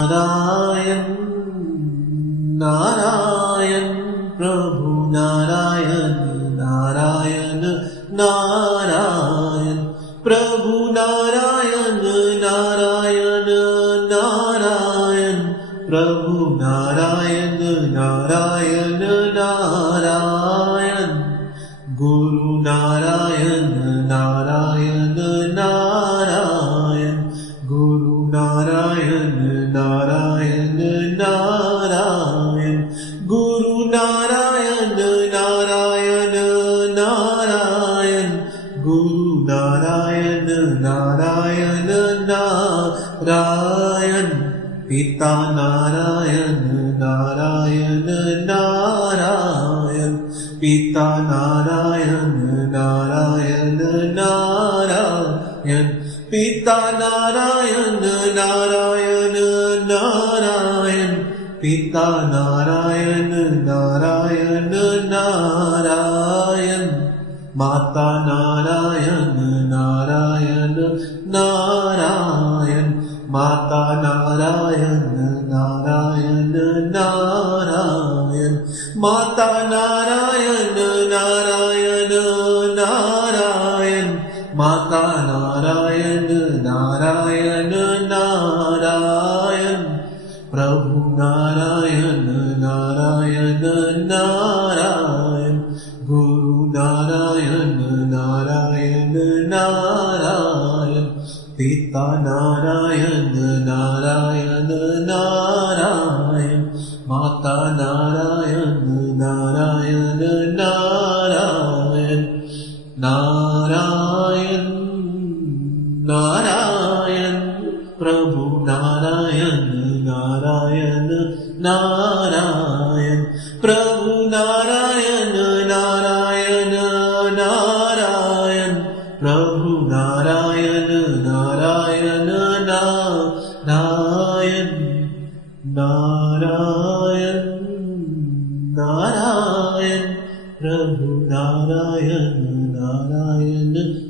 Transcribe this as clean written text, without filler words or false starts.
नारायण नारायण प्रभु नारायण नारायण नारायण प्रभु नारायण नारायण नारायण प्रभु नारायण नारायण नारायण गुरु नारायण नारायण नारायण गुरु नारायण नारायण नारायण गुरु नारायण नारायण नारायण गुरु नारायण नारायण नारायण पिता नारायण नारायण नारायण पिता नारायण नारायण नारायण पिता नारायण नारायण नारायण पिता नारायण नारायण नारायण माता नारायण नारायण नारायण माता नारायण नारायण नारायण माता नारायण नारायण नारायण माता नारायण नारायण नारायण प्रभु नारायण नारायण नारायण गुरु नारायण नारायण नारायण पिता नारायण नारायण नारायण माता नारायण नारायण नारायण नारायण नारायण प्रभु नारायण नारायण नारायण प्रभु नारायण नारायण नारायण प्रभु नारायण नारायण नारायण नारायण नारायण प्रभु नारायण नारायण